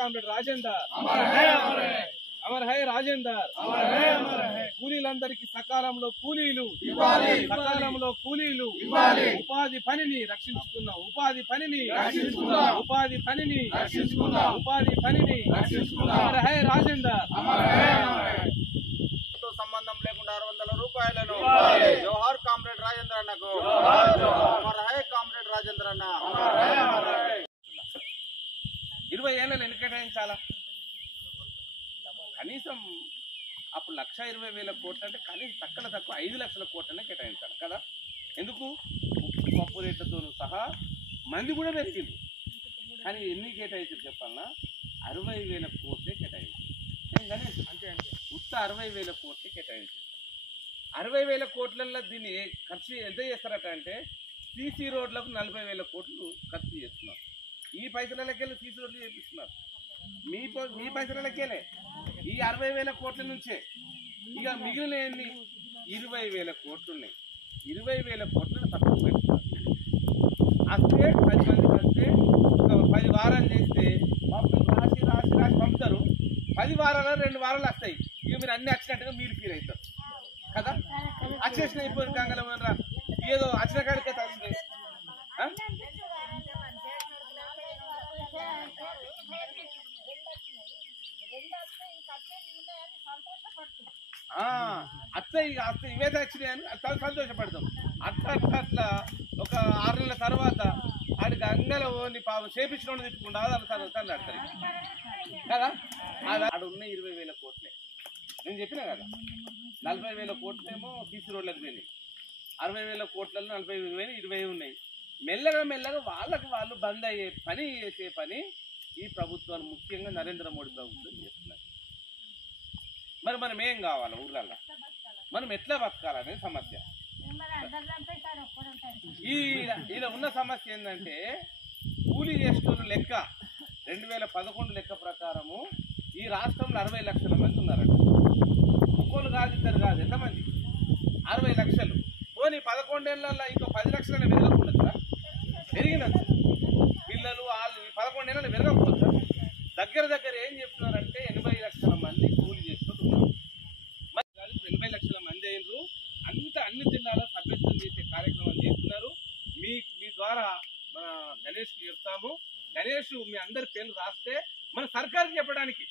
Comrade Rajender, అమర్ హై రాజేందర్. కూలీలందరికీ సకాలంలో కూలీలు ఇవ్వాలి, సకాలంలో కూలీలు ఇవ్వాలి. ఉపాధి పనిని రక్షించుకుందాం, ఉపాధి పనిని రక్షించుకుందాం, ఉపాధి పనిని రక్షించుకుందాం, ఉపాధి పనిని రక్షించుకుందాం. అమర్ హై రాజేందర్. సంబంధం లేకుండా 600 రూపాయలను జోహార్ కామ్రేడ్ రాజేంద్ర అన్నకు, అమర్ హై కామ్రేడ్ రాజేంద్ర అన్న. 20 ఏళ్ళని ఎన్ని కేటాయించాలా? కనీసం అప్పుడు 1,20,000 కోట్లు అంటే కనీసం తక్కువ 5 లక్షల కోట్లనే కేటాయించాలి కదా. ఎందుకు? పప్పు రేట్లతో సహా మంది కూడా పెరిగింది. కానీ ఎన్ని కేటాయించారు చెప్పాలన్నా? 60,000 కోట్లే కేటాయించారు. అంతే ఉత్త 60,000 కోట్లే కేటాయించారు. 60,000 కోట్లలో దీన్ని ఖర్చు ఎంత చేస్తారట అంటే సీసీ రోడ్లకు 40,000 కోట్లు ఖర్చు చేస్తున్నారు. ఈ పైసలకెళ్ళి సీసీ రోడ్లు చేపిస్తున్నారు. మీ పైసలకెళ్ళే ఈ 60,000 కోట్ల నుంచే. ఇక మిగిలిన ఎన్ని 20,000 కోట్లు ఉన్నాయి. 20,000 కోట్లను తక్కువ పెడుతున్నారు. వస్తే 10 మందికి వస్తే ఒక 10 వారాలు చేస్తే రాసి రాసి రాసి పంపుతారు. 10 వారాలు 2 వారాలు వస్తాయి. ఇక మీరు అన్ని వచ్చినట్టుగా మీరు ఫీల్ అవుతారు కదా. వచ్చేసిన అయిపోయిన కంగల ఏదో వచ్చిన కాడికే తగ్గింది. అత్త ఇవే వచ్చినాయని సంతోషపడతాం. అట్లా ఒక 6 నెలల తర్వాత ఆడికి అంగల ఓని పాపం చేపించిన తిట్టుకుంటా తను ఆడతారు కదా. ఆడ ఉన్న 20,000 కోట్లే నేను చెప్పినా కదా. 40,000 కోట్లేమో సీసీ రోడ్లకు పోయినాయి. 60,000 కోట్లలో 40,000 పోయినాయి, 20 ఉన్నాయి. మెల్లగా వాళ్ళు బంద్ అయ్యే పని చేసే పని ఈ ప్రభుత్వాలు, ముఖ్యంగా నరేంద్ర మోడీ ప్రభుత్వం చేస్తున్నారు. మరి మనం ఏం కావాలి? ఊర్లల్లో మనం ఎట్లా బతకాలనేది సమస్య. ఈయన ఉన్న సమస్య ఏంటంటే కూలీ చేస్తున్న లెక్క 2011 లెక్క ప్రకారము ఈ రాష్ట్రంలో 60 లక్షల మంది ఉన్నారట. ఒక్కోళ్ళు కాదు, ఇద్దరు కాదు, ఎంతమంది? 60 లక్షలు. పోనీ 11 ఏళ్ళల్లో ఇంకో 10 లక్షల పెరగకుండా పెరిగినట్టు పిల్లలు వాళ్ళు 11 ఏళ్ళలో పెరగకపోతా. దగ్గర ఏం చెప్తున్నారంటే 80 లక్షల మంది కూలీ చేస్తున్నారు. మరి 80 లక్షల మంది అయినరు. అన్ని జిల్లాలో సభ్యత్వం చేసే కార్యక్రమాలు చేస్తున్నారు. మీ ద్వారా మన గణేష్కి చెప్తాము. గణేష్ మీ అందరి పేర్లు రాస్తే మన సర్కార్కి చెప్పడానికి